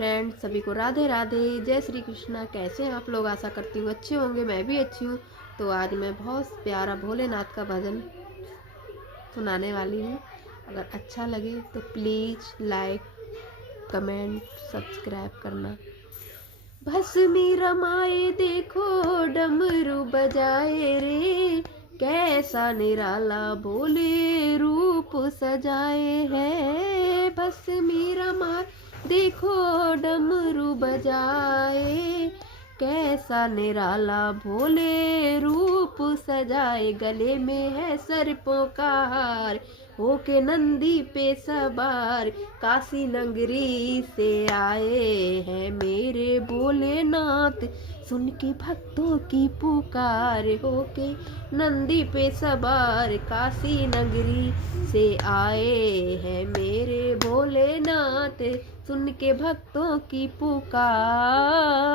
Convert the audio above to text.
Friends, सभी को राधे राधे, जय श्री कृष्णा। कैसे हैं आप लोग? आशा करती हूँ अच्छे होंगे। मैं भी अच्छी हूँ। तो आज मैं बहुत प्यारा भोलेनाथ का भजन सुनाने वाली हूँ। अगर अच्छा लगे तो प्लीज़ लाइक, कमेंट, सब्सक्राइब करना। भस्मी रमाए देखो डमरू बजाए रे, कैसा निराला भोले रूप सजाए है। भस्मी रमाए देखो डमरू बजाए, कैसा निराला भोले रूप सजाए। गले में है सर्पों का हार, होके नंदी पे सवार, काशी नगरी से आए हैं मेरे भोलेनाथ। सुन के भक्तों की पुकार, होके नंदी पे सवार, काशी नगरी से आए हैं मेरे भोलेनाथ। सुन के भक्तों की पुकार।